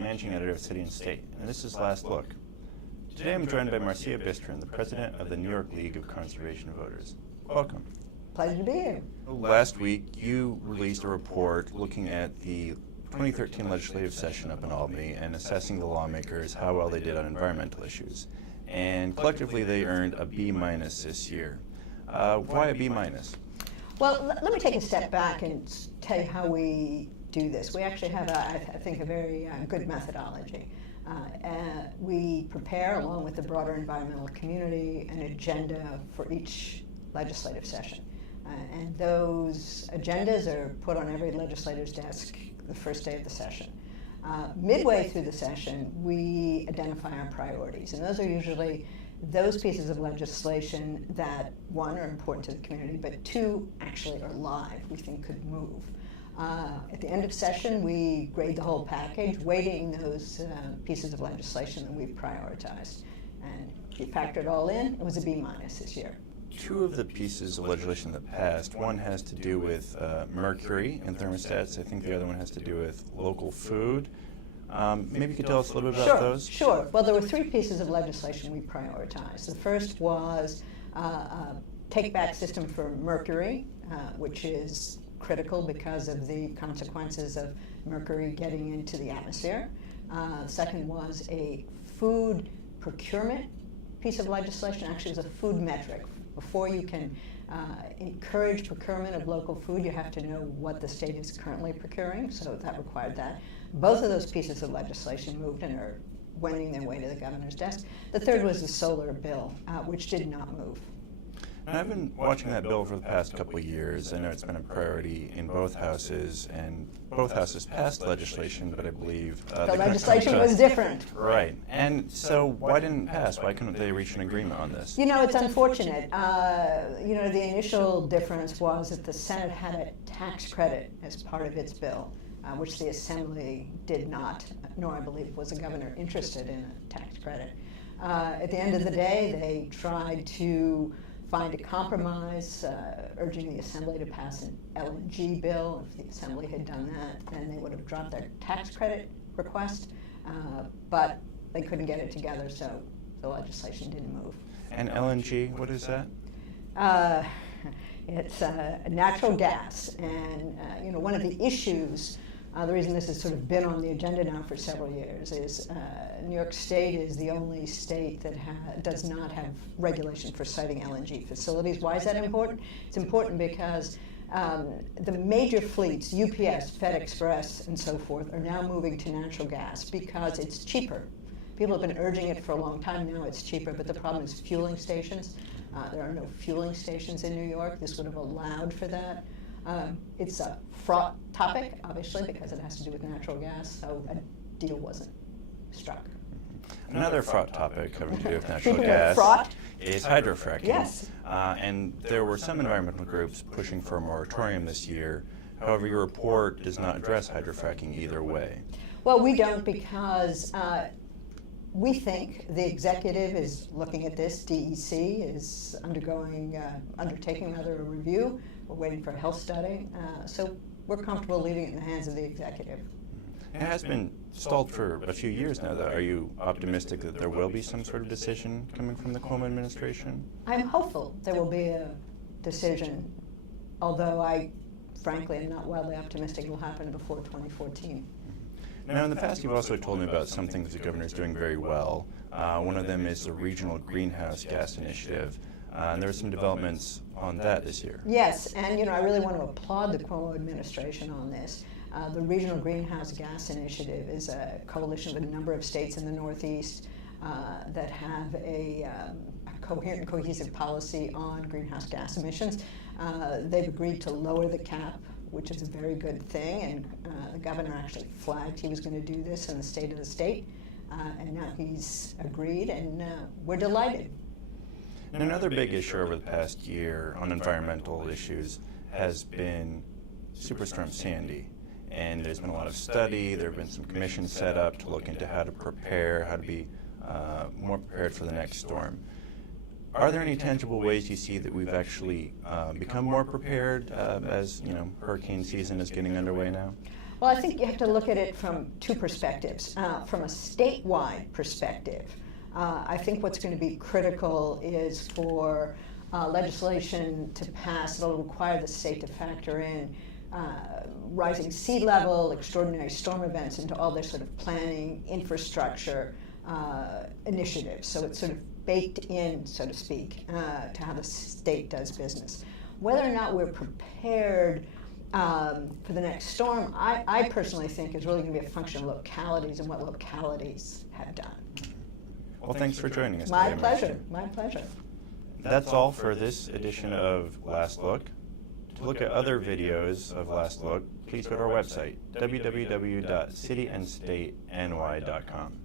Managing Editor of City and State, and this is Last Look. Today I'm joined by Marcia Byrstyrn, the President of the New York League of Conservation Voters. Welcome. Pleasure to be here. Last week you released a report looking at the 2013 legislative session up in Albany and assessing the lawmakers, how well they did on environmental issues. And collectively they earned a B- this year. Why a B-? Well, let me take a step back and tell you how we do this. We actually have, I think, a very good methodology. We prepare, along with the broader environmental community, an agenda for each legislative session. And those agendas are put on every legislator's desk the first day of the session. Midway through the session, we identify our priorities, and those are usually those pieces of legislation that, one, are important to the community, but two, actually are live, we think could move. At the end of session, we grade the whole package, weighting those pieces of legislation that we've prioritized. And if you factor it all in, it was a B- this year. Two of the pieces of legislation that passed, one has to do with mercury and thermostats. I think the other one has to do with local food. Maybe you could tell us a little bit about those? Sure. Well, there were three pieces of legislation we prioritized. The first was a take-back system for mercury, which is critical because of the consequences of mercury getting into the atmosphere. The second was a food procurement piece of legislation. Actually, it was a food metric. Before you can encourage procurement of local food, you have to know what the state is currently procuring, so that required that. Both of those pieces of legislation moved and are wending their way to the governor's desk. The third was the solar bill, which did not move. And I've been watching that bill for the past couple of years. I know it's been a priority in both houses, and both houses passed legislation, but I believe the legislation was different. Right. And so why didn't it pass? Why couldn't they reach an agreement on this? You know, it's unfortunate. The initial difference was that the Senate had a tax credit as part of its bill, which the Assembly did not, nor I believe was the governor interested in a tax credit. At the end of the day, they tried to find a compromise, urging the Assembly to pass an LNG bill. If the Assembly had done that, then they would have dropped their tax credit request, but they couldn't get it together, so the legislation didn't move. And LNG, what is that? It's natural gas, and one of the issues, the reason this has sort of been on the agenda now for several years is New York State is the only state that does not have regulation for siting LNG facilities. Why is that important? It's important because the major fleets, UPS, FedExpress, and so forth, are now moving to natural gas because it's cheaper. People have been urging it for a long time now. It's cheaper, but the problem is fueling stations. There are no fueling stations in New York. This would have allowed for that. It's a fraught topic, obviously, because it has to do with natural gas, so a deal wasn't struck. Another fraught topic having to do with natural Speaking gas of fraught, is hydrofracking. Yes. And there were some environmental groups pushing for a moratorium this year. However, your report does not address hydrofracking either way. Well, we don't because we think the executive is looking at this. DEC is undertaking another review. We're waiting for a health study. So we're comfortable leaving it in the hands of the executive. It has been stalled for a few years now, though. Are you optimistic that there will be some sort of decision coming from the Cuomo administration? I'm hopeful there will be a decision, although I, frankly, am not wildly optimistic it will happen before 2014. Now, in the past, you've also told me about some things the governor is doing very well. One of them is the Regional Greenhouse Gas Initiative. And there are some developments on that this year. Yes, and I really want to applaud the Cuomo administration on this. The Regional Greenhouse Gas Initiative is a coalition of a number of states in the Northeast that have a coherent and cohesive policy on greenhouse gas emissions. They've agreed to lower the cap, which is a very good thing, and the governor actually flagged he was going to do this in the State of the State, and now he's agreed, and we're delighted. And another big issue over the past year on environmental issues has been Superstorm Sandy. And there's been a lot of study, there have been some commissions set up to look into how to prepare, how to be more prepared for the next storm. Are there any tangible ways you see that we've actually become more prepared as hurricane season is getting underway now? Well, I think you have to look at it from two perspectives. From a statewide perspective, I think what's going to be critical is for legislation to pass that will require the state to factor in rising sea level, extraordinary storm events into all their sort of planning, infrastructure initiatives. So it's sort of baked in, so to speak, to how the state does business. Whether or not we're prepared for the next storm, I personally think is really going to be a function of localities and what localities have done. Well, thanks for joining us My today, pleasure. Marcia. My pleasure. That's all for this edition of Last Look. To look at other videos of Last Look, please go to our website, www.cityandstateny.com.